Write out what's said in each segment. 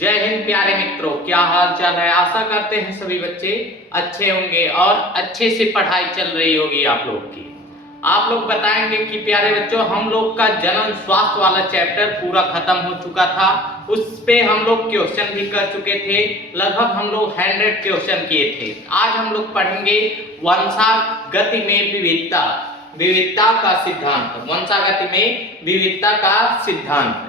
जय हिंद प्यारे मित्रों, क्या हाल चाल है। आशा करते हैं सभी बच्चे अच्छे होंगे और अच्छे से पढ़ाई चल रही होगी आप लोग की। आप लोग बताएंगे कि प्यारे बच्चों, हम लोग का जनन स्वास्थ्य वाला चैप्टर पूरा खत्म हो चुका था। उस पे हम लोग क्वेश्चन भी कर चुके थे, लगभग हम लोग 100 क्वेश्चन किए थे। आज हम लोग पढ़ेंगे वंशागति में विविधता, विविधता का सिद्धांत, वंशागति में विविधता का सिद्धांत।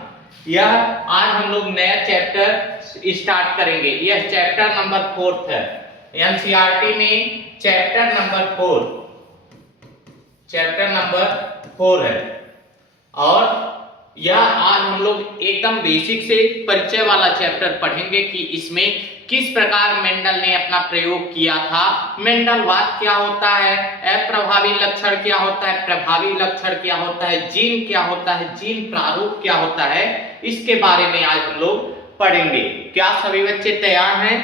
यह आज हम लोग नया चैप्टर स्टार्ट करेंगे। यह चैप्टर नंबर 4 है एनसीईआरटी में। चैप्टर नंबर 4 है और यह आज हम लोग एकदम बेसिक से परिचय वाला चैप्टर पढ़ेंगे कि इसमें किस प्रकार मेंडल ने अपना प्रयोग किया था, मेंडलवाद क्या होता है, अप्रभावी लक्षण क्या होता है, प्रभावी लक्षण क्या होता है, जीन क्या होता है, जीन प्रारूप क्या होता है, इसके बारे में आज हम लोग पढ़ेंगे। क्या सभी बच्चे तैयार हैं?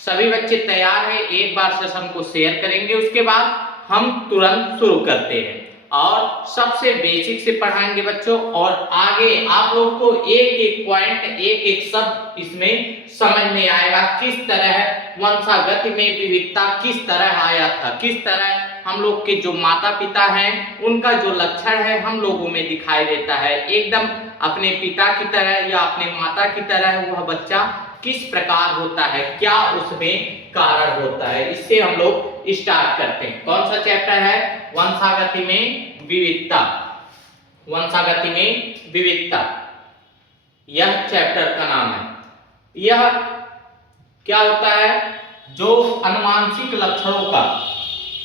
सभी बच्चे तैयार हैं? एक बार सेशन को शेयर करेंगे, उसके बाद हम तुरंत शुरू करते हैं और सबसे बेसिक से पढ़ाएंगे बच्चों। और आगे आप लोग को एक एक पॉइंट, एक एक शब्द इसमें समझ में आएगा, किस तरह वंशागति में विविधता किस तरह आया था, किस तरह हम लोग के जो माता पिता हैं उनका जो लक्षण है हम लोगों में दिखाई देता है। एकदम अपने पिता की तरह या अपने माता की तरह वह बच्चा किस प्रकार होता है, क्या उसमें कारण होता है। इससे हम लोग स्टार्ट करते हैं। कौन सा चैप्टर है? वंशागति में विविधता। वंशागति में विविधता यह चैप्टर का नाम है। यह क्या होता है? जो अनुवांशिक लक्षणों का,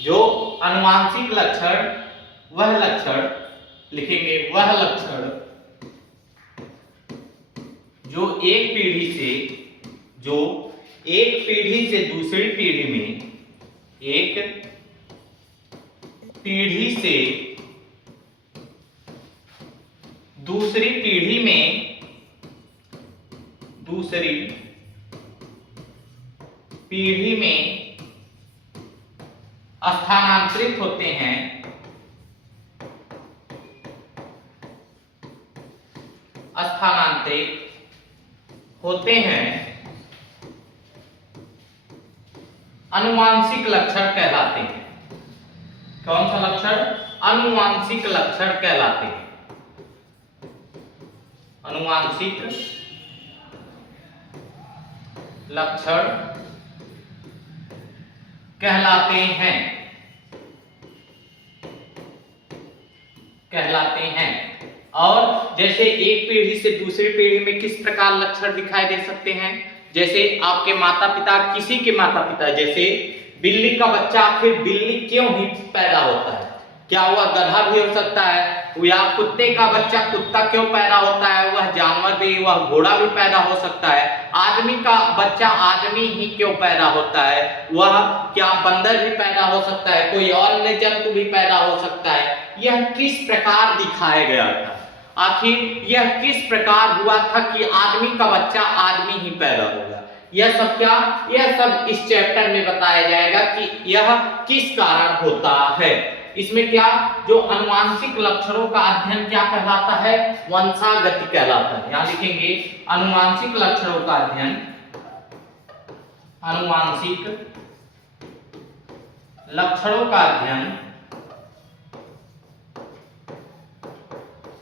जो अनुवांशिक लक्षण, वह लक्षण लिखेंगे, वह लक्षण जो एक पीढ़ी से दूसरी पीढ़ी में, एक पीढ़ी से दूसरी पीढ़ी में, दूसरी पीढ़ी में स्थानांतरित होते हैं, स्थानांतरित होते हैं, अनुवांशिक लक्षण कहलाते हैं। कौन सा लक्षण? अनुवांशिक लक्षण कहलाते हैं। अनुवांशिक लक्षण कहलाते हैं। और जैसे एक पीढ़ी से दूसरी पीढ़ी में किस प्रकार लक्षण दिखाई दे सकते हैं, जैसे आपके माता पिता, किसी के माता पिता, जैसे बिल्ली का बच्चा आखिर बिल्ली क्यों ही पैदा होता है? क्या वह गधा भी हो सकता है? या कुत्ते का बच्चा कुत्ता क्यों पैदा होता है? वह जानवर भी, वह घोड़ा भी पैदा हो सकता है। आदमी का बच्चा आदमी ही क्यों पैदा होता है? वह क्या बंदर भी पैदा हो सकता है, कोई और जंतु भी पैदा हो सकता है। यह किस प्रकार दिखाया गया था? आखिर यह किस प्रकार हुआ था कि आदमी का बच्चा आदमी ही पैदा होगा? यह सब क्या, यह सब इस चैप्टर में बताया जाएगा कि यह किस कारण होता है। इसमें क्या, जो अनुवांशिक लक्षणों का अध्ययन क्या कहलाता है? वंशागति कहलाता है। यहां लिखेंगे अनुवांशिक लक्षणों का अध्ययन, अनुवांशिक लक्षणों का अध्ययन,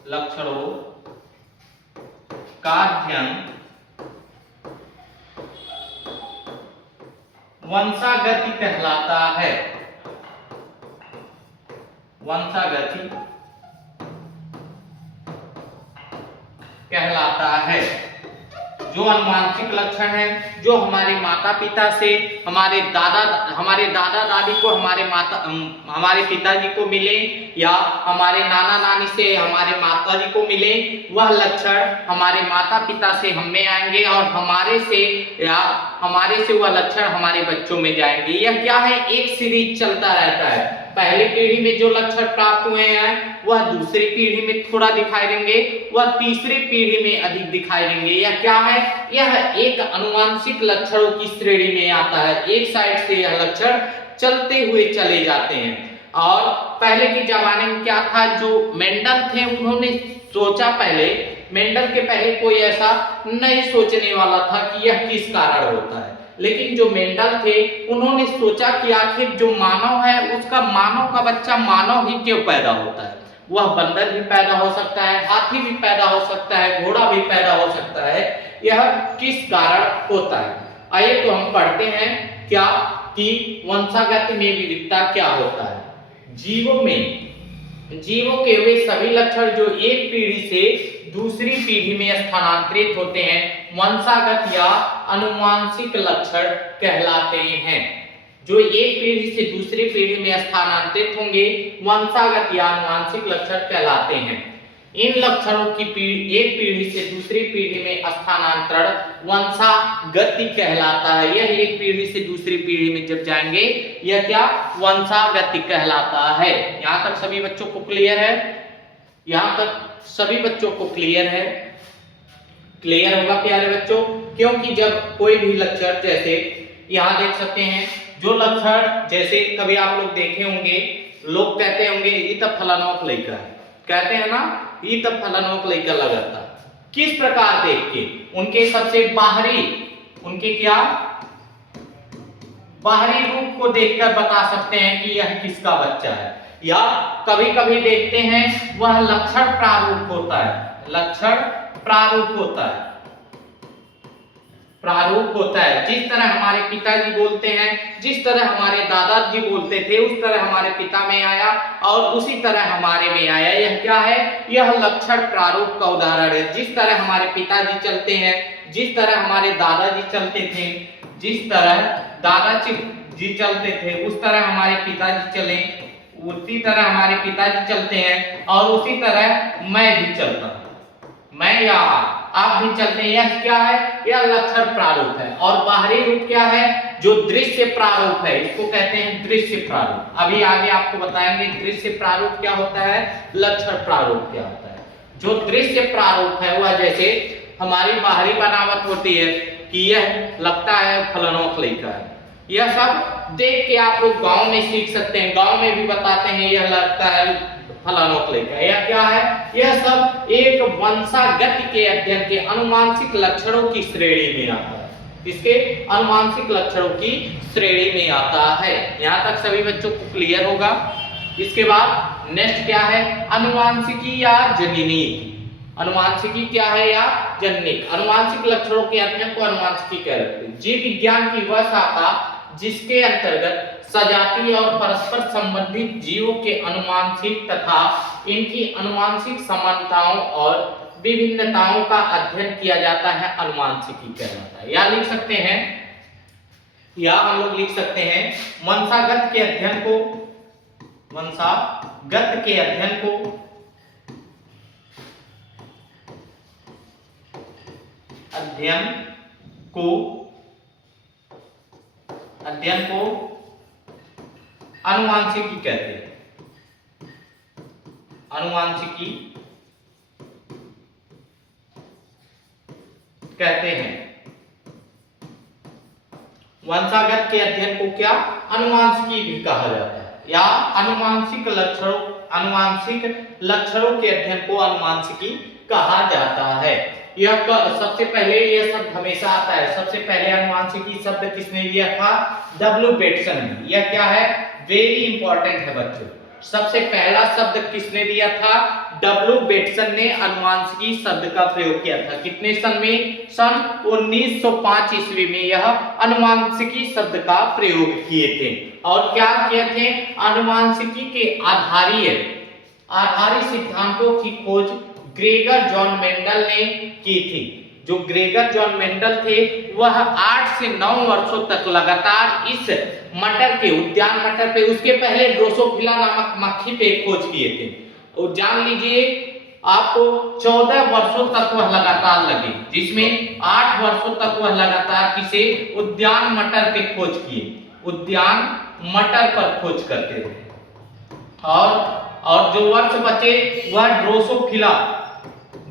लक्षणों का अध्ययन वंशागति कहलाता है। वंशागति कहलाता है। जो अनुवांशिक लक्षण है, जो हमारे माता पिता से, हमारे दादा दादी को, हमारे पिताजी को मिले या हमारे नाना नानी से हमारे माताजी को मिले, वह लक्षण हमारे माता पिता से हमें आएंगे और हमारे से वह लक्षण हमारे बच्चों में जाएंगे। यह क्या है? एक सीरीज चलता रहता है। पहली पीढ़ी में जो लक्षण प्राप्त हुए हैं वह दूसरी पीढ़ी में थोड़ा दिखाई देंगे, वह तीसरी पीढ़ी में अधिक दिखाई देंगे। यह क्या है? यह एक अनुवांशिक लक्षणों की श्रेणी में आता है। एक साइड से यह लक्षण चलते हुए चले जाते हैं। और पहले के जमाने में क्या था, जो मेंडल थे उन्होंने सोचा, पहले मेंडल के पहले कोई ऐसा नहीं सोचने वाला था कि यह किस कारण होता है, लेकिन जो मेंडल थे उन्होंने सोचा कि आखिर जो मानव है उसका मानव का बच्चा मानव ही क्यों पैदा होता है। वह बंदर भी पैदा हो सकता है, हाथी भी पैदा हो सकता है, घोड़ा भी पैदा हो सकता है, यह किस कारण होता है। आइए तो हम पढ़ते हैं क्या कि वंशागत में विविधता क्या होता है। जीवों के वे सभी लक्षण जो एक पीढ़ी से दूसरी पीढ़ी में स्थानांतरित होते हैं वंशागत या आनुवांशिक लक्षण कहलाते हैं। जो एक पीढ़ी से दूसरी पीढ़ी में स्थानांतरित होंगे वंशागत या आनुवांशिक लक्षण कहलाते हैं। इन लक्षणों की एक पीढ़ी से दूसरी पीढ़ी में स्थानांतरण वंशागति कहलाता है। यह एक पीढ़ी से दूसरी पीढ़ी में जब जाएंगे यह क्या वंशागति कहलाता है। यहाँ तक सभी बच्चों को क्लियर है? यहाँ तक सभी बच्चों को क्लियर है? क्लियर होगा प्यारे बच्चों, क्योंकि जब कोई भी लक्षण, जैसे यहाँ देख सकते हैं जो लक्षण, जैसे कभी आप लोग देखे होंगे लोग कहते होंगे ये तब फलानोक लइका है, कहते हैं ना ये तब फलानोक लइका लगाता। किस प्रकार देख के? उनके सबसे बाहरी, उनके क्या बाहरी रूप को देखकर बता सकते हैं कि यह किसका बच्चा है। या कभी कभी देखते हैं वह लक्षण प्रारूप होता है, लक्षण प्रारूप होता है, प्रारूप होता है। जिस तरह हमारे पिताजी बोलते हैं, जिस तरह हमारे दादाजी बोलते थे उस तरह हमारे पिता में आया और उसी तरह हमारे में आया। यह क्या है? यह लक्षण प्रारूप का उदाहरण है। जिस तरह हमारे पिताजी चलते हैं, जिस तरह हमारे दादाजी चलते थे, जिस तरह दादाजी चलते थे उस तरह हमारे पिताजी चले, उसी तरह हमारे पिताजी चलते हैं और उसी तरह मैं भी चलता हूं, मैं या आप भी चलते हैं। यह क्या है? यह लक्षण प्रारूप है। और बाहरी रूप क्या है? जो दृश्य प्रारूप है, इसको कहते हैं दृश्य प्रारूप। अभी आगे आपको बताएंगे दृश्य प्रारूप क्या होता है, लक्षण प्रारूप क्या होता है। जो दृश्य प्रारूप है वह जैसे हमारी बाहरी बनावट होती है कि यह लगता है फलानोक लइका है, यह सब देख के आप लोग गांव में सीख सकते हैं। गांव में भी बताते हैं यह लगता है फलानोक लइका। यह क्या है? यह सब एक वंशागति के अध्ययन के अनुवांशिक लक्षणों की श्रेणी में आता है। इसके अनुवांशिक लक्षणों की श्रेणी में आता है। यहाँ तक सभी बच्चों को क्लियर होगा। इसके बाद नेक्स्ट क्या है? अनुवांशिकी या जनिनिक। अनुवांशिकी क्या है या जनिनिक? अनुवांशिक लक्षणों के अध्ययन को अनुवांशिकी कहते हैं। जीव विज्ञान की वह शाखा जिसके अंतर्गत सजातीय और परस्पर संबंधित जीवों के अनुवांशिक तथा इनकी अनुवांशिक समानताओं और विभिन्नताओं का अध्ययन किया जाता है, अनुवांशिकी कहलाता है। या लिख सकते हैं, या हम लोग लिख सकते हैं वंशागत के अध्ययन को, वंशागत के अध्ययन को अनुवांशिकी कहते हैं। अनुवांशिकी कहते हैं। वंशागत के अध्ययन को क्या अनुवांशिकी भी कहा जाता है, या अनुवांशिक लक्षणों के अध्ययन को अनुवांशिकी कहा जाता है। यह सबसे पहले यह शब्द हमेशा आता है। सबसे पहले अनुवांशिकी शब्द किसने दिया था? डब्ल्यू बेटसन ने। यह क्या है? वेरी इंपॉर्टेंट है बच्चों। सबसे पहला शब्द किसने दिया था? डब्ल्यू बेटसन ने अनुवांशिकी शब्द का प्रयोग किया था। कितने सन में? सन 1905 ईस्वी में यह अनुवांशिकी शब्द का प्रयोग किए थे। और क्या किए थे? अनुवांशिकी के आधारी सिद्धांतों की खोज ग्रेगर जॉन मेंडल ने की थी। जो ग्रेगर जॉन मेंडल थे वह 8 से 9 वर्षों तक लगातार इस मटर के, उद्यान मटर पे, उसके पहले ड्रोसोफिला नामक मक्खी पे खोज किए थे। और जान लीजिए आपको 14 वर्षों तक वह लगातार लगे, जिसमें 8 वर्षों तक वह लगातार किसे? उद्यान मटर पे खोज किए, उद्यान मटर पर खोज करते थे। और जो वर्ष बचे वह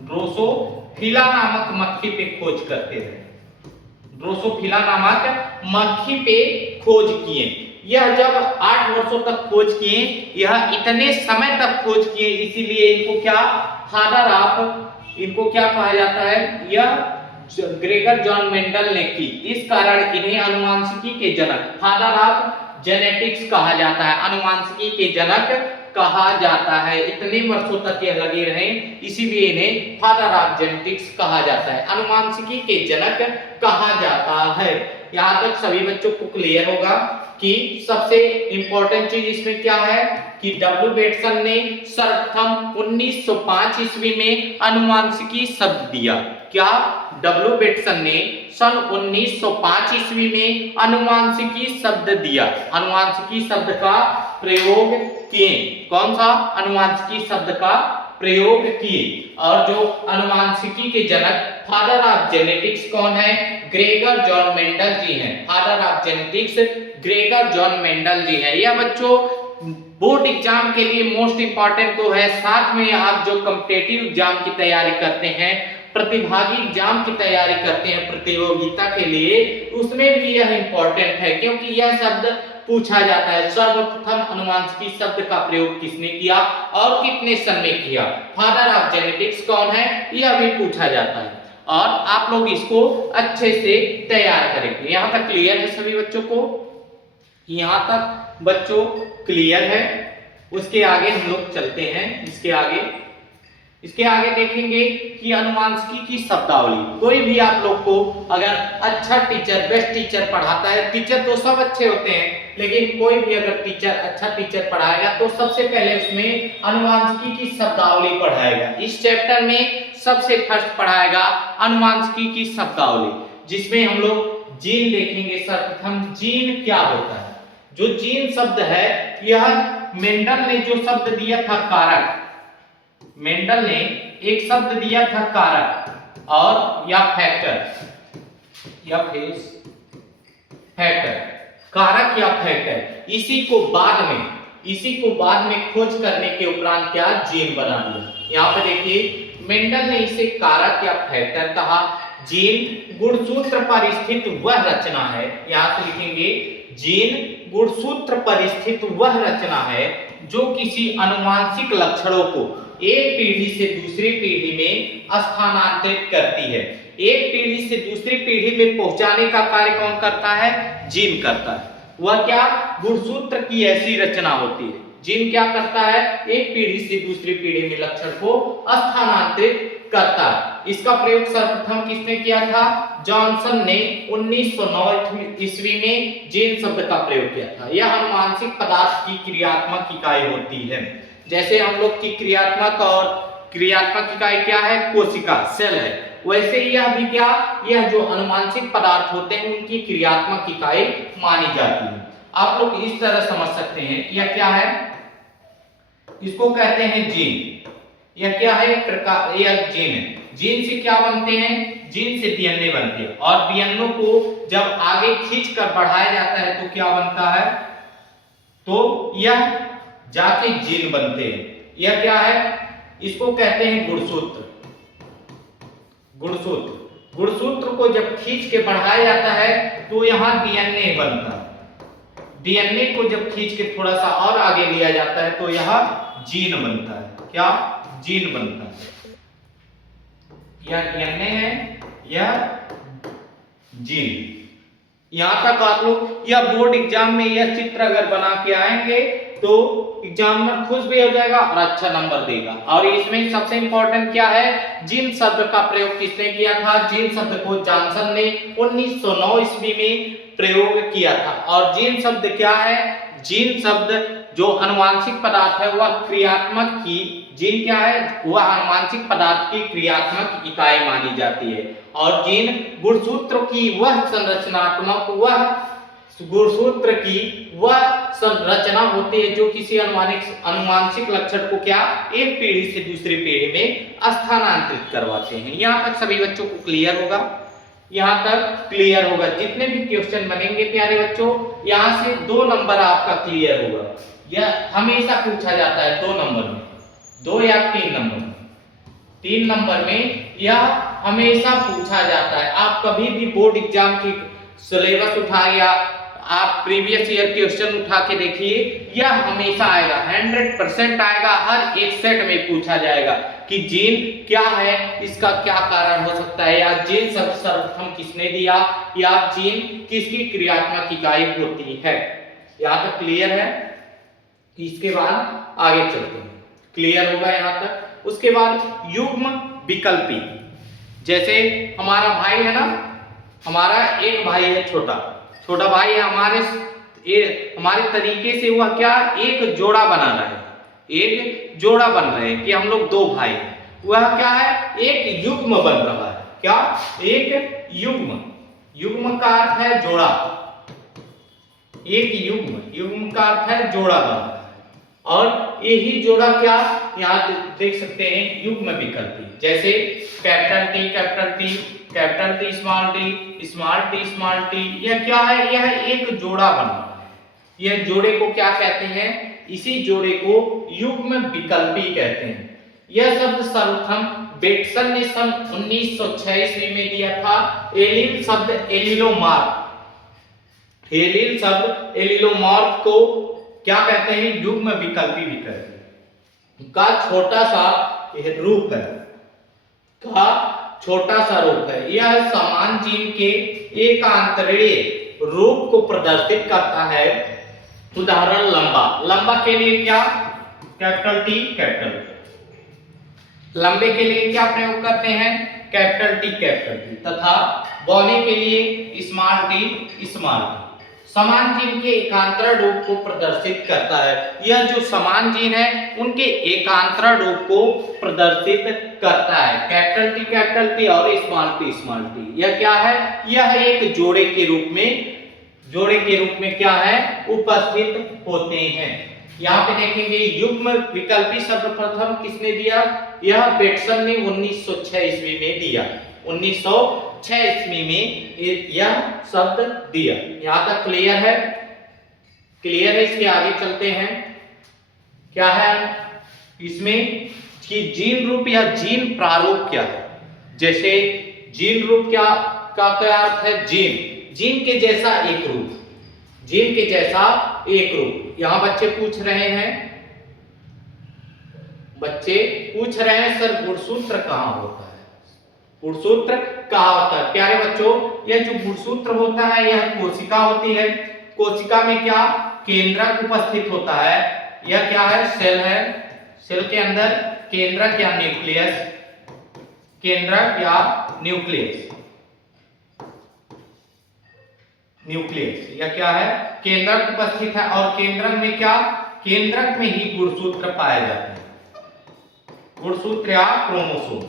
ड्रोसोफिला नामक मक्खी पे खोज करते थे। ड्रोसोफिला नामक मक्खी पे खोज किए। यह जब 8 वर्षों तक खोज किए, यह इतने समय तक खोज किए, इसीलिए इनको क्या, फादर ऑफ, इनको क्या कहा जाता है? यह ग्रेगर जॉन मेंडल ने की। इस कारण इन्हें अनुवांशिकी के जनक, फादर ऑफ जेनेटिक्स कहा जाता है, अनुवांशिकी के जनक कहा जाता है। इतने वर्षों तक ये लगे रहे, इसीलिए इन्हें फादर ऑफ जेनेटिक्स कहा जाता है, अनुवांशिकी के जनक कहा जाता है। यहाँ तक सभी बच्चों को क्लियर होगा कि सबसे इंपॉर्टेंट चीज इसमें क्या है कि डब्ल्यू बेटसन ने सर्वप्रथम 1905 ईस्वी में अनुवांशिकी शब्द दिया। क्या? डब्ल्यू बेटसन ने सन 1905 ईस्वी में अनुवांशिकी शब्द दिया, अनुवांशिकी शब्द का प्रयोग किए। कौन सा? अनुवांशिकी शब्द का प्रयोग किए। और जो अनुवांशिकी के जनक, फादर ऑफ जेनेटिक्स कौन है? ग्रेगर जॉन मेंडल जी हैं। Father of genetics Gregor John Mendel ji हैं। यह बच्चों बोर्ड एग्जाम के लिए मोस्ट इंपॉर्टेंट तो है, साथ में आप जो कॉम्पिटिटिव एग्जाम की तैयारी करते हैं, प्रतिभागी एग्जाम की तैयारी करते हैं प्रतियोगिता के लिए, उसमें भी यह इंपॉर्टेंट है, क्योंकि यह शब्द पूछा जाता है। सर्वप्रथम अनुवांशिकी शब्द का प्रयोग किसने किया और कितने सन में किया? फादर ऑफ जेनेटिक्स कौन है? यह भी पूछा जाता है और आप लोग इसको अच्छे से तैयार करेंगे। यहाँ तक क्लियर है सभी बच्चों को? यहाँ तक बच्चों क्लियर है? उसके आगे हम लोग चलते हैं। इसके आगे देखेंगे कि अनुवांशिकी की शब्दावली। कोई भी आप लोग को अगर अच्छा टीचर, बेस्ट टीचर पढ़ाता है, टीचर तो सब अच्छे होते हैं, लेकिन कोई भी अगर टीचर अच्छा टीचर पढ़ाएगा तो सबसे पहले उसमें अनुवांशिकी की शब्दावली पढ़ाएगा। इस चैप्टर में सबसे फर्स्ट पढ़ाएगा अनुवांशिकी की शब्दावली, जिसमें हम लोग जीन देखेंगे। सर्वप्रथम जीन क्या होता है? जो जीन शब्द है, यह मेंडल ने जो शब्द दिया था कारक, मेंडल ने एक शब्द दिया था कारक और या फैक्टर या फेस फैक्टर, कारक या फैक्टर, इसी को बाद में खोज करने के उपरांत क्या जीन बना दिया। यहाँ पे देखिए मेंडल ने इसे कारक या फैक्टर कहा। जीन गुणसूत्र पर स्थित वह रचना है, यहाँ से लिखेंगे जीन गुणसूत्र पर स्थित वह रचना है जो किसी अनुवांशिक लक्षणों को एक पीढ़ी से दूसरी पीढ़ी में स्थानांतरित करती है। एक पीढ़ी से दूसरी पीढ़ी में पहुंचाने का कार्य कौन करता है? जीन करता है। वह क्या? गुणसूत्र की ऐसी रचना होती है। जीन क्या करता है? एक पीढ़ी से दूसरी पीढ़ी में लक्षण को स्थानांतरित करता है। इसका प्रयोग सर्वप्रथम किसने किया था? जॉनसन ने 1909 ईस्वी में जीन शब्द का प्रयोग किया था। यह अनुवांशिक पदार्थ की क्रियात्मक इकाई होती है। जैसे हम लोग की क्रियात्मक इकाई क्या है? कोशिका, सेल है, वैसे यह भी क्या? यह जो अनुवांशिक पदार्थ होते हैं उनकी क्रियात्मक इकाई मानी जाती है। आप लोग इस तरह समझ सकते हैं, यह क्या है? इसको कहते हैं जीन। यह क्या है? प्रकार, यह जीन है। जीन से क्या बनते हैं? जीन से डीएनए बनते हैं और डीएनए को जब आगे खींचकर बढ़ाया जाता है तो क्या बनता है? तो यह जाके जीन बनते हैं। यह क्या है? इसको कहते हैं गुणसूत्र। गुणसूत्र को जब खींच के बढ़ाया जाता है तो यहाँ डीएनए बनता है। डीएनए को जब खींच के थोड़ा सा और आगे लिया जाता है तो यह जीन बनता है। क्या? जीन बनता है। यह डीएनए है, यह जीन। यहां तक आप लोग यह बोर्ड एग्जाम में यह चित्र अगर बना के आएंगे तो एग्जामिनर खुश भी हो जाएगा और अच्छा नंबर देगा। और इसमें सबसे इंपॉर्टेंट क्या है? जीन शब्द का प्रयोग किसने किया था? जीन शब्द को जॉनसन ने 1909 ईस्वी में प्रयोग किया था। और जीन शब्द क्या है? जीन शब्द जो अनुवांशिक पदार्थ है वह क्रियात्मक की, जीन क्या है? वह अनुवांशिक पदार्थ की क्रियात्मक इकाई मानी जाती है। और जीन गुणसूत्र की वह संरचनात्मक, वह गुणसूत्र की वह संरचना होती है जो किसी अनुवांशिक लक्षण को क्या? एक पीढ़ी से दूसरी पीढ़ी में स्थानांतरित करवाते हैं। यहाँ तक सभी बच्चों को क्लियर होगा? यहाँ तक क्लियर होगा। जितने भी क्वेश्चन बनेंगे प्यारे बच्चों, यहाँ से 2 नंबर आपका क्लियर होगा। यह हमेशा पूछा जाता है 2 नंबर में, 2 या 3 नंबर में। 3 नंबर में यह हमेशा पूछा जाता है। आप कभी भी बोर्ड एग्जाम की सिलेबस उठाए या आप प्रीवियस ईयर क्वेश्चन उठा के देखिए, यह हमेशा आएगा, 100% आएगा, हर एक सेट में पूछा जाएगा कि जीन क्या है, इसका क्या कारण हो सकता है, या जीन सर्वप्रथम किसने दिया, या जीन किसकी क्रियात्मक इकाई होती है। यहाँ तक क्लियर है? इसके बाद आगे चलते हैं, क्लियर होगा यहाँ तक। उसके बाद युग्म विकल्पी, जैसे हमारा भाई है ना, हमारा एक भाई है, छोटा भाई है, हमारे तरीके से वह क्या एक जोड़ा बना रहा है, एक जोड़ा बन रहे हैं कि हम लोग दो भाई हैं, वह क्या है एक युग्म बन रहा है। क्या? एक युग्म का अर्थ है जोड़ा, एक युग्म का अर्थ है जोड़ा बन रहा है, और यही जोड़ा क्या यहाँ देख सकते हैं युग्म विकल्पी, जैसे capital T capital T, capital T small T, यह क्या है, यह एक जोड़ा बन रहा है। यह जोड़े को क्या कहते हैं? इसी जोड़े को युग्म विकल्पी कहते हैं। यह शब्द सर्वप्रथम बेटसन ने सन 1906 ईस्वी में दिया था। एलिल शब्द एलिलोमार्फ को क्या कहते हैं? युग्म विकल्पी विकल्पी का छोटा सा रूप है, यह समान जीन के एकांतरीय रूप को प्रदर्शित करता है। उदाहरण लंबा के लिए क्या? कैपिटल टी कैपिटल, लंबे के लिए क्या प्रयोग करते हैं? कैपिटल टी तथा बौने के लिए स्मॉल टी। समान जीन के एकांतरण रूप को प्रदर्शित करता है। यह जो समान जीन है उनके एकांतरण रूप को प्रदर्शित करता है। कैपिटल टी और स्मॉल टी यह क्या है? यह एक जोड़े के रूप में क्या है? उपस्थित होते हैं। यहाँ पे देखेंगे युग्म विकल्पी शब्द प्रथम किसने दिया? यह बेटसन ने 1906 ईस्वी में दिया। 1906 ईस्वी में यह शब्द दिया। यहाँ तक क्लियर है? इसके आगे चलते हैं। क्या है इसमें कि जीन रूप या जीन प्रारूप क्या है? जैसे जीन रूप क्या अर्थ है? जीन के जैसा एक रूप। यहाँ बच्चे पूछ रहे हैं सर गुणसूत्र कहाँ होता है? गुणसूत्र कहाँ होता है? प्यारे बच्चों, यह जो गुणसूत्र होता है यह कोशिका होती है। कोशिका में क्या केंद्रक उपस्थित होता है? यह क्या है? सेल है। सेल के अंदर केंद्रक या न्यूक्लियस यह क्या है? केंद्रक उपस्थित है। और केंद्रक में क्या? केंद्रक में ही गुणसूत्र पाए जाते हैं। गुणसूत्र या क्रोमोसोम,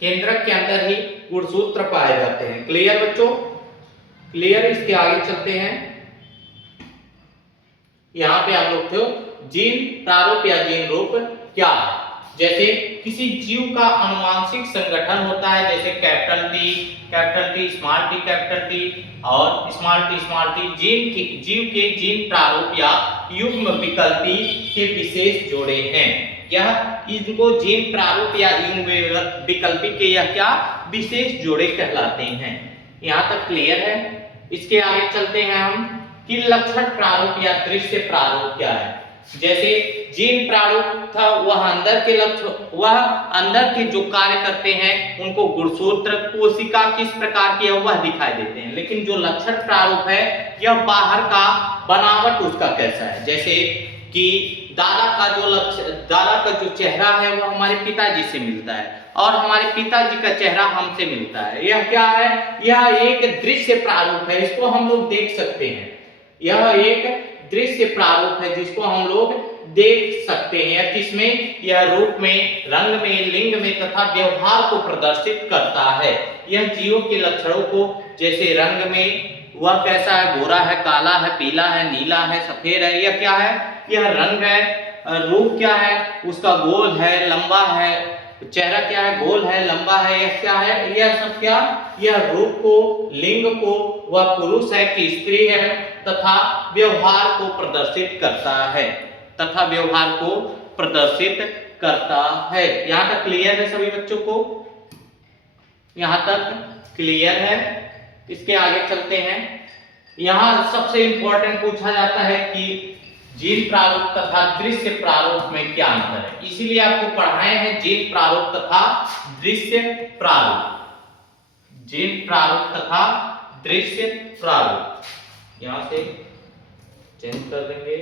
केंद्रक के अंदर ही गुणसूत्र पाए जाते हैं। क्लियर बच्चों? क्लियर। इसके आगे चलते हैं। यहाँ पे हम लोग थे जीन प्रारूप या जीन रूप क्या है? जैसे किसी जीव का अनुवांशिक संगठन होता है, जैसे कैपिटल टी और स्मॉल टी जीव के जीन प्रारूप या युग्म विकल्पी के विशेष जोड़े हैं। यह इनको जीन प्रारूप या युग्म विकल्पी के यह क्या विशेष जोड़े कहलाते हैं। यहाँ तक क्लियर है? इसके आगे चलते हैं हम कि लक्षण प्रारूप या दृश्य प्रारूप क्या है। जैसे जीन प्रारूप था वह अंदर के जो कार्य करते हैं उनको गुणसूत्र कोशिका किस प्रकार की है वह दिखाई देते हैं। लेकिन जो लक्षण प्रारूप है यह बाहर का बनावट उसका कैसा है। जैसे कि दादा का जो चेहरा है वह हमारे पिताजी से मिलता है और हमारे पिताजी का चेहरा हमसे मिलता है। यह क्या है? यह एक दृश्य प्रारूप है, इसको हम लोग देख सकते हैं। यह एक दृश्य प्रारूप है जिसको हम लोग देख सकते हैं। किसमें? यह रूप में, रंग में, लिंग में तथा व्यवहार को प्रदर्शित करता है। यह जीवों के लक्षणों को, जैसे रंग में वह कैसा है, गोरा है, काला है, पीला है, नीला है, सफेद है, यह क्या है? यह रंग है। रूप क्या है? उसका गोल है, लंबा है। चेहरा क्या है? गोल है, लंबा है। यह क्या है? यह सब क्या? यह रूप को, लिंग को, वह पुरुष है कि स्त्री है तथा व्यवहार को प्रदर्शित करता है। यहाँ तक क्लियर है सभी बच्चों को? यहाँ तक क्लियर है? इसके आगे चलते हैं। यहाँ सबसे इंपॉर्टेंट पूछा जाता है कि जीन प्रारूप तथा दृश्य प्रारूप में क्या अंतर है, इसीलिए आपको पढ़ाए हैं जीन प्रारूप तथा दृश्य प्रारूप। जीन प्रारूप तथा दृश्य प्रारूप यहां से चेंज कर देंगे।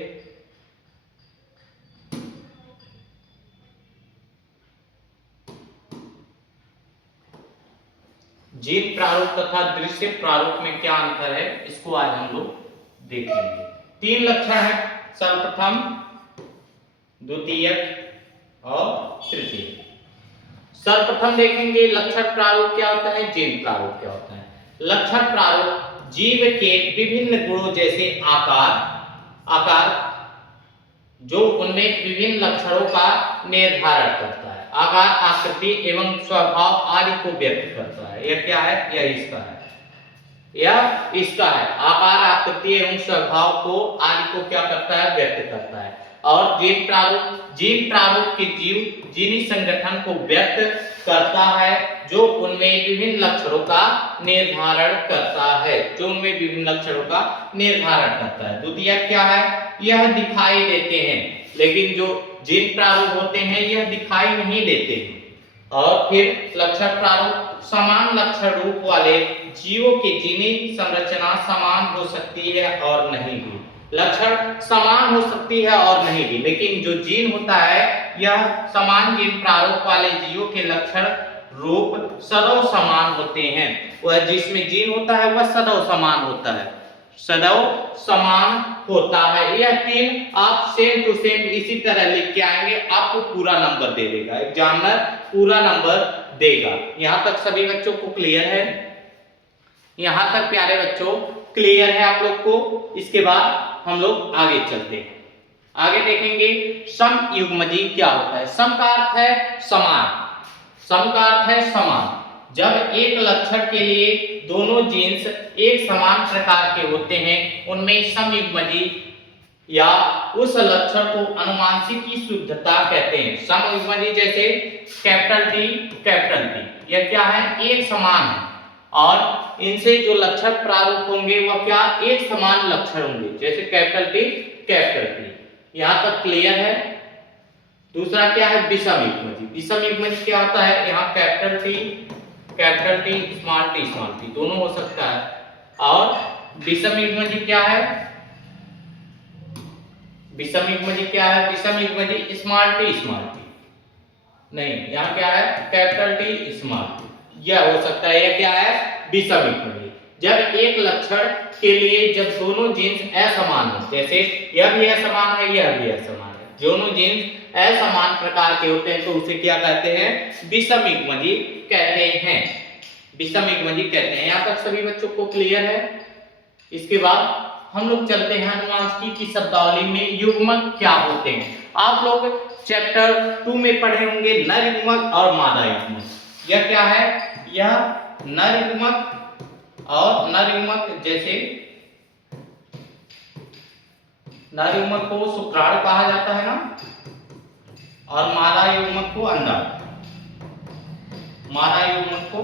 जीन प्रारूप तथा दृश्य प्रारूप में क्या अंतर है, इसको आज हम लोग देखेंगे। 3 लक्षण है, सर्वप्रथम, द्वितीयक और तृतीयक। सर्वप्रथम देखेंगे लक्षण प्रारूप क्या होता है, जीन प्रारूप क्या होता है। लक्षण प्रारूप जीव के विभिन्न गुणों जैसे आकार जो उनमें विभिन्न लक्षणों का निर्धारण करता है, आकार, आकृति एवं स्वभाव आदि को व्यक्त करता है। यह क्या है, यह इसका है, यह इसका है। आकार, आकृति एवं स्वभाव को आदि को क्या करता है, व्यक्त करता है। और जीन प्रारूप के जीव जीनी संगठन को व्यक्त करता है जो उनमें विभिन्न लक्षणों का निर्धारण करता है, जो उनमें विभिन्न लक्षणों का निर्धारण करता है। द्वितीयक क्या है, यह दिखाई देते हैं, लेकिन जो जीन प्रारूप होते हैं यह दिखाई नहीं देते हैं। और फिर लक्षण प्रारूप समान लक्षण रूप वाले जीवों के जीनी संरचना समान हो सकती है और नहीं भी, लक्षण समान हो सकती है और नहीं भी, लेकिन जो जीन होता है यह समान जीन प्रारूप वाले जीवों के लक्षण रूप सदैव समान होते हैं। वह जिसमें जीन होता है वह सदैव समान होता है, सदैव समान होता है। यह 3 आप सेम टू सेम इसी तरह लिख के आएंगे, आपको पूरा नंबर दे देगा, एग्जामिनर पूरा नंबर देगा। यहां तक सभी बच्चों को क्लियर है, यहां तक प्यारे बच्चों क्लियर है आप लोग को। इसके बाद हम लोग आगे चलते हैं, आगे देखेंगे समयुग्मजी क्या होता है। सम का अर्थ है समान, सम का अर्थ है समान। जब एक लक्षण के लिए दोनों जीन्स एक समान प्रकार के होते हैं उनमें समयुग्मजी या उस लक्षण को अनुमानसिक शुद्धता कहते हैं। समयुग्मजी जैसे कैपिटल टी, यह क्या है, एक समान है और इनसे जो लक्षण प्रारूप होंगे वह क्या, एक समान लक्षण होंगे, जैसे कैपिटल टी। यहां तक क्लियर है। दूसरा क्या है, विषम युग्मजी। विषम युग्मजी क्या होता है, यहाँ कैपिटल टी स्मॉल टी दोनों हो सकता है। और विषम युग्मजी क्या है, विषम युग्मजी क्या है, विषम युग्मजी स्मॉल टी नहीं, यहाँ क्या है, कैपिटल टी स्मॉल टी, यह हो सकता है। यह क्या है, विषम युग्मजी। जब एक लक्षण के लिए जब दोनों जीन्स असमान हो, जैसे यह भी असमान है यह भी असमान है, दोनों जीन्स असमान प्रकार के होते हैं तो उसे क्या कहते हैं, विषम युग्मजी कहते हैं, विषम युग्मजी कहते हैं। यहाँ तक सभी बच्चों को क्लियर है। इसके बाद हम लोग चलते हैं अनुवांशिकी की शब्दावली में युग्मक क्या होते हैं। आप लोग चैप्टर 2 में पढ़े होंगे नर युग्मक और मादा युग्मक। यह क्या है, यह नर युग्मक और नर युग्मक, जैसे नर युग्मक को शुक्राणु कहा जाता है ना, और मादा युग्मक को अंडाणु, मादा युग्मक को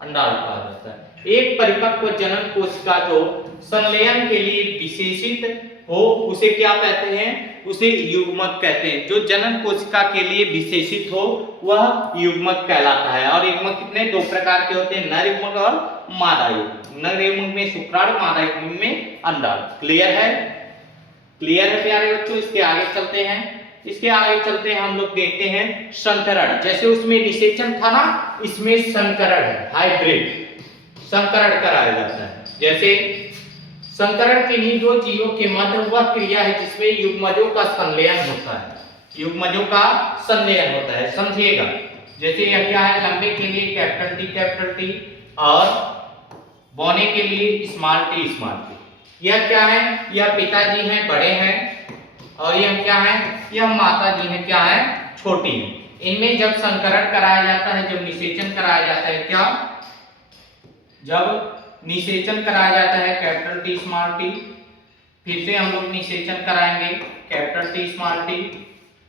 अंडाणु कहा जाता है। एक परिपक्व जनन कोशिका जो संलयन के लिए विशेषित हो उसे क्या कहते हैं, उसे युग्मक कहते हैं। जो जनन कोशिका के लिए विशेषित हो वह युग्मक कहलाता है। और युग्मक कितने, 2 प्रकार के होते हैं, नर युग्मक और मादा युग्मक। नर युग्मक में शुक्राणु, मादा युग्मक में अंडाणु। क्लियर है, क्लियर है प्यारे बच्चों। इसके आगे चलते हैं, इसके आगे चलते हैं हम लोग देखते हैं संकरण। जैसे उसमें निषेचन था ना, इसमें संकरण है, हाइब्रिड संकरण कराया जाता है। जैसे संकरण किन्हीं 2 जीवों के मध्य वह क्रिया है जिसमें युग्मजों का संलयन होता है, युग्मजों का संलयन होता है, समझिएगा। जैसे यह क्या है, लंबे के लिए कैपिटल टी और बौने के लिए स्मॉल टी। यह क्या है, यह पिताजी हैं, बड़े हैं, और यह क्या है, यह माताजी हैं, क्या है, छोटी है। इनमें जब संकरण कराया जाता है, जब निषेचन कराया जाता है, क्या, जब निषेचन कराया जाता है कैपिटल टी स्मॉल टी, फिर से हम लोग निषेचन कराएंगे कैपिटल टी स्मॉल टी,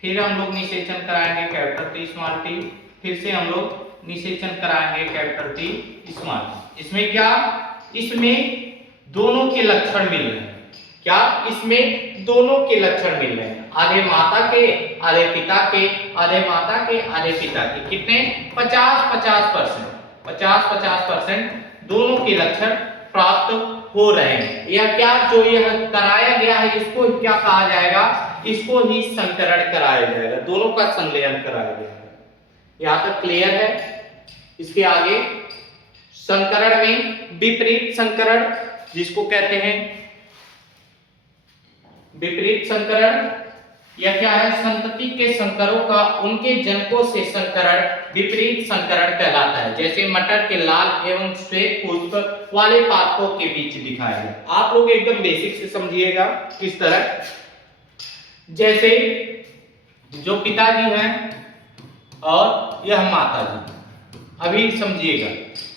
फिर हम लोग निषेचन कराएंगे कैपिटल टी स्मॉल टी, फिर से हम लोग निषेचन कराएंगे कैपिटल टी स्मॉल टी। इसमें क्या, इसमें दोनों के लक्षण मिल रहे हैं। क्या, इसमें दोनों के लक्षण मिल रहे हैं, आधे माता के आधे पिता के, आधे माता के आधे पिता के। कितने, 50-50%, 50-50% दोनों के लक्षण प्राप्त हो रहे हैं। यह क्या, जो यह कराया गया है इसको क्या कहा जाएगा, इसको ही संकरण कराया जाएगा, दोनों का संलयन कराया गया है। यहां तक क्लियर है। इसके आगे संकरण में विपरीत संकरण, जिसको कहते हैं विपरीत संकरण, यह क्या है, संतति के संकरों का उनके जनकों से संकरण विपरीत संकरण कहलाता है। जैसे मटर के लाल एवं श्वेत पुष्प वाले पादपों के बीच दिखाया है। आप लोग एकदम बेसिक से समझिएगा किस तरह, जैसे जो पिताजी हैं और यह माता जी, अभी समझिएगा,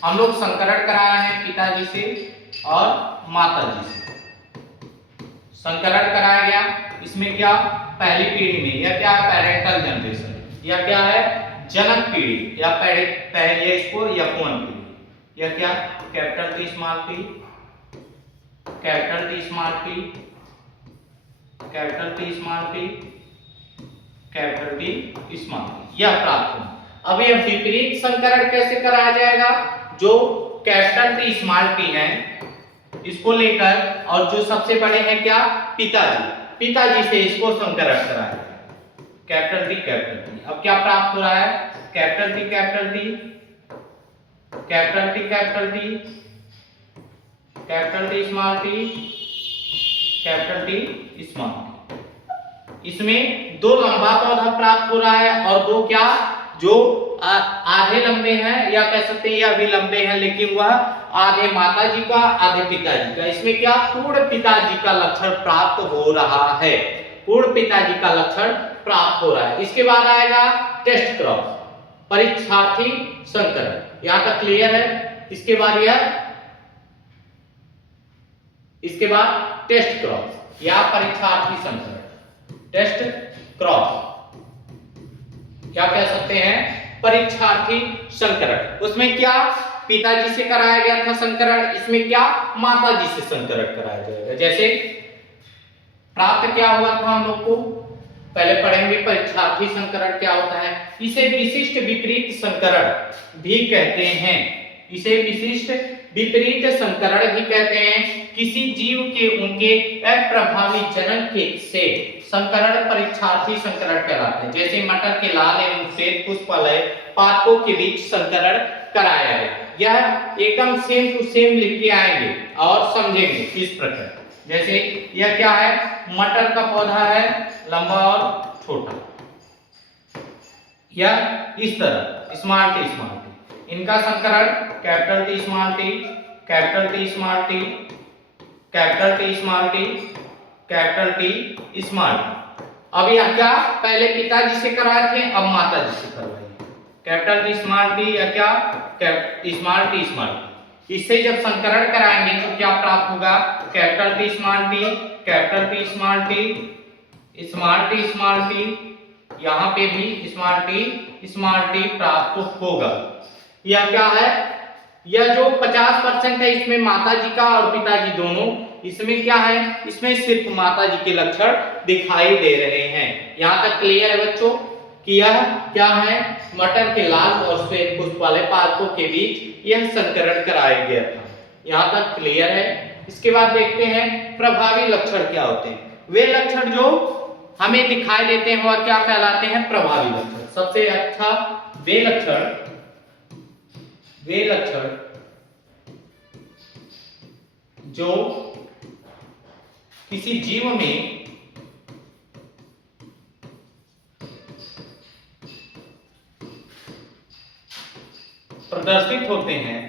हम लोग संकरण करा रहे हैं पिताजी से और माता जी से। संकरण कराया गया, इसमें क्या, पहली पीढ़ी में यह क्या है, पेरेंटल जनरेशन, यह क्या है, जनक पीढ़ी या पहले इसको F1 पीढ़ी। यह क्या, capital T small T, capital T small T, capital T small T, capital T small T, यह प्राप्त हुआ। अब यह विपरीत संकरण कैसे कराया जाएगा, जो कैपिटल टी स्मॉल टी है इसको लेकर, और जो सबसे बड़े हैं क्या, पिताजी, पिताजी से इसको संकरण कराएंगे, कैपिटल टी कैपिटल टी। अब क्या प्राप्त हो रहा है, capital T capital T, capital T capital T, capital T small T, capital T small T. इसमें दो लंबा पौधा प्राप्त हो रहा है और दो क्या, जो आधे लंबे हैं, या कह सकते हैं यह भी लंबे हैं, लेकिन वह आधे माता जी का आधे पिताजी का। इसमें क्या, पूर्ण पिताजी का लक्षण प्राप्त हो रहा है, पूर्ण पिताजी का लक्षण प्राप्त हो रहा है। इसके बाद आएगा टेस्ट क्रॉस, परीक्षार्थी संकरण। यहां तक क्लियर है। इसके बाद इसके बाद टेस्ट क्रॉस या परीक्षार्थी संकरण, टेस्ट क्रॉस क्या कह सकते हैं, परीक्षार्थी संकरण। उसमें क्या, पिताजी से कराया गया था संकरण, इसमें क्या, माता जी से संकरण कराया जाएगा। जैसे प्राप्त क्या हुआ था हम लोग को, पहले पढ़ेंगे परीक्षार्थी संकरण क्या होता है। इसे विशिष्ट विपरीत संकरण भी कहते हैं, इसे विशिष्ट विपरीत संकरण भी कहते हैं। किसी जीव के उनके अप्रभावी जनन के से संकरण परीक्षार्थी संकरण कहलाते हैं। जैसे मटर के लाल एवं श्वेत पुष्प वाले पादपों के बीच संकरण कराया है। यह एकदम सेम टू सेम लिख के आएंगे और समझेंगे किस प्रकार। जैसे यह क्या है, मटर का पौधा है, लंबा और छोटा, या इस तरह स्मॉल टी स्मॉल टी, इनका संकरण capital T small T, capital T small T, capital T small T, capital T small T. अब यह क्या, पहले पिताजी से कराए थे, अब माता जी से करवाएंगे। कैपिटल टी स्मॉल टी या क्या, स्मॉल टी स्मॉल टी। इससे जब संकरण कराएंगे तो क्या प्राप्त होगा, capital T small T, capital T small T, small T small T, यहाँ पे भी स्मॉल टी प्राप्त होगा। यह क्या है, यह जो 50% है इसमें माता जी का और पिताजी दोनों, इसमें क्या है, इसमें सिर्फ माता जी के लक्षण दिखाई दे रहे हैं। यहाँ तक क्लियर है बच्चों कि यह क्या है, मटर के लाल और श्वेत पुष्प वाले पादपों के बीच यह संकरण कराया गया था। यहाँ तक क्लियर है। इसके बाद देखते हैं प्रभावी लक्षण क्या होते हैं। वे लक्षण जो हमें दिखाई देते हैं वह क्या कहलाते हैं, प्रभावी लक्षण। सबसे अच्छा वे लक्षण जो किसी जीव में प्रदर्शित होते हैं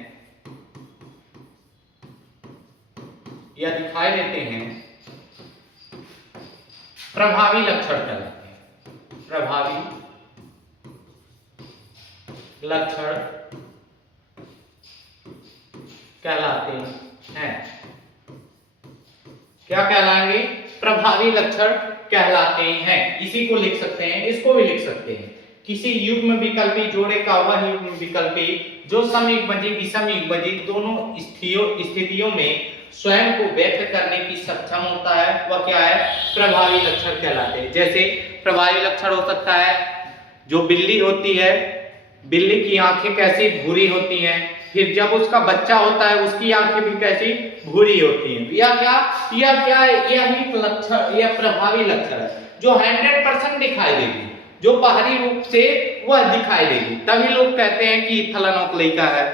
या दिखाई देते हैं, प्रभावी लक्षण कहलाते हैं। प्रभावी लक्षण कहलाते हैं। क्या कहलाएंगे, प्रभावी लक्षण कहलाते हैं। इसी को लिख सकते हैं, इसको भी लिख सकते हैं। किसी युग्म विकल्पी जोड़े का वह युग्म विकल्पी जो समयुग्मजी विषमयुग्मजी दोनों स्थितियों में स्वयं को व्यक्त करने की सक्षम होता है वह क्या है, प्रभावी लक्षण कहलाते हैं। जैसे प्रभावी लक्षण हो सकता है, जो बिल्ली होती है, बिल्ली की आंखें कैसी भूरी होती हैं, फिर जब उसका बच्चा होता है उसकी आंखें भी कैसी भूरी होती हैं। यह क्या है, यह एक लक्षण, यह प्रभावी लक्षण है जो 100% दिखाई देगी, जो बाहरी रूप से वह दिखाई देगी। तभी लोग कहते हैं कि फलानों का लड़का है,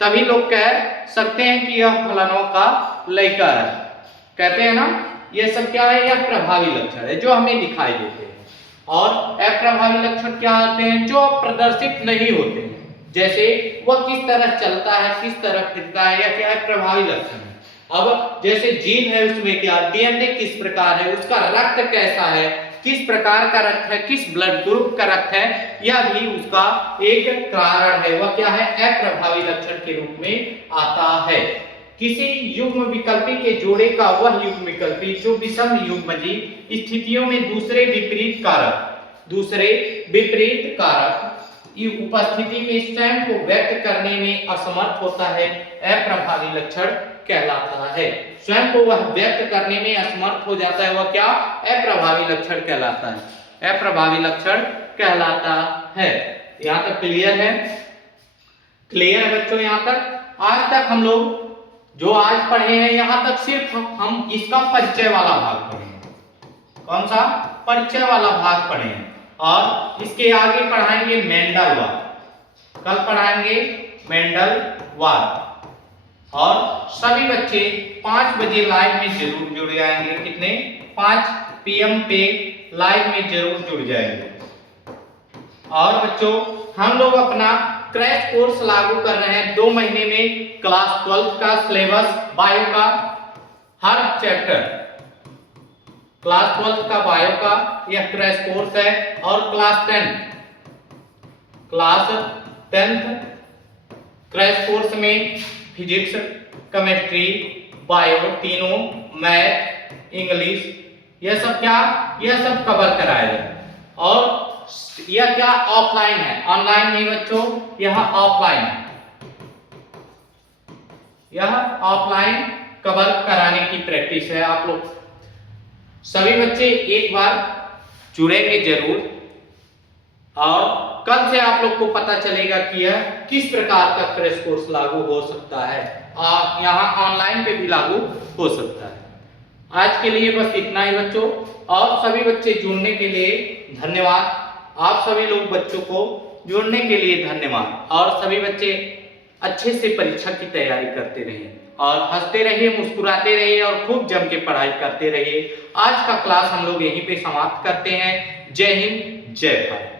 तभी लोग कह सकते हैं कि यह फलानों का लड़का है, कहते हैं ना। यह सब क्या है, यह प्रभावी लक्षण है जो हमें दिखाई देते हैं। और अप्रभावी लक्षण क्या होते हैं, जो प्रदर्शित नहीं होते हैं। जैसे वह किस तरह चलता है, किस तरह फिरता है, यह क्या है, प्रभावी लक्षण है। अब जैसे जीन है, उसमें क्या डीएनए किस प्रकार है, उसका रक्त कैसा है, किस प्रकार का रक्त है, किस ब्लड ग्रुप का रक्त है, यह भी उसका एक कारण है। वह क्या है, अप्रभावी लक्षण के रूप में आता है। किसी युग्म विकल्पी के जोड़े का वह युग्म विकल्पी जो विषम युग्मजी स्थितियों में दूसरे विपरीत कारक की उपस्थिति में स्वयं को व्यक्त करने में असमर्थ होता है, अप्रभावी लक्षण कहलाता है। स्वयं को वह व्यक्त करने में असमर्थ हो जाता है, वह क्या, अप्रभावी लक्षण कहलाता है, अप्रभावी लक्षण कहलाता है। यहाँ तक क्लियर है? क्लियर है बच्चों? यहाँ तक आज तक हम लोग जो आज पढ़े हैं, यहाँ तक सिर्फ हम इसका परिचय वाला भाग पढ़े हैं। कौन सा? परिचय वाला भाग पढ़े हैं। और इसके आगे पढ़ाएंगे मेंडलवाद। कल पढ़ाएंगे मेंडलवाद। और सभी बच्चे 5 बजे लाइव में जरूर जुड़ जाएंगे। कितने? 5 PM पे लाइव में जरूर जुड़ जाएंगे। और बच्चों हम लोग अपना क्रैश कोर्स लागू कर रहे हैं 2 महीने में। क्लास 12 का सिलेबस बायो का हर चैप्टर, क्लास 12 का बायो का यह क्रैश कोर्स है। और क्लास 10th क्रैश कोर्स में फिजिक्स, केमिस्ट्री, बायो तीनों, मैथ, इंग्लिश, यह सब क्या, यह सब कवर कराएगा। और यह क्या, ऑफलाइन है, ऑनलाइन नहीं बच्चों, यह ऑफलाइन है। यह ऑफलाइन कवर कराने की प्रैक्टिस है। आप लोग सभी बच्चे एक बार जुड़ेंगे जरूर, और कल से आप लोग को पता चलेगा कि यह किस प्रकार का क्रैश कोर्स लागू हो सकता है। यहाँ ऑनलाइन पे भी लागू हो सकता है। आज के लिए बस इतना ही बच्चों, और सभी बच्चे जुड़ने के लिए धन्यवाद। आप सभी लोग बच्चों को जुड़ने के लिए धन्यवाद। और सभी बच्चे अच्छे से परीक्षा की तैयारी करते रहिए, और हंसते रहिए, मुस्कुराते रहिए, और खूब जम के पढ़ाई करते रहिए। आज का क्लास हम लोग यहीं पे समाप्त करते हैं। जय हिंद, जय भारत।